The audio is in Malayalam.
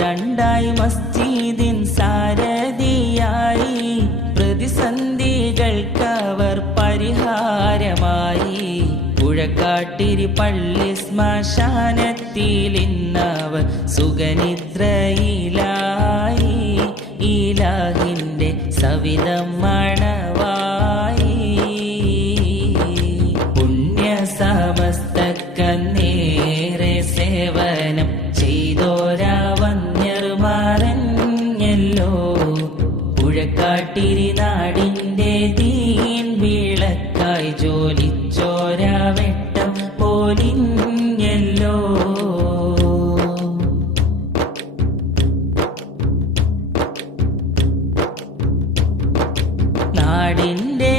രണ്ടായി മസ്ജിദിൻ സാരഥിയായി, പ്രതിസന്ധികൾക്കവർ പരിഹാരമായി. പുഴക്കാട്ടിരി പള്ളി ശ്മശാനത്തിലിന്നവർ സുഖനിദ്രയിലായി, ഇലാഹിന്റെ സവിധം മണവായി. പുണ്യ സമസ്തക്കന്നേറെ സേവനം ചെയ്തോരാ വന്യർ മറഞ്ഞല്ലോ. പുഴക്കാട്ടിരി നാടിന്റെ ദീൻ വിളക്കായി ജോലിച്ചോരാ വെട്ടം പോലിഞ്ഞല്ലോ. നാടിന്റെ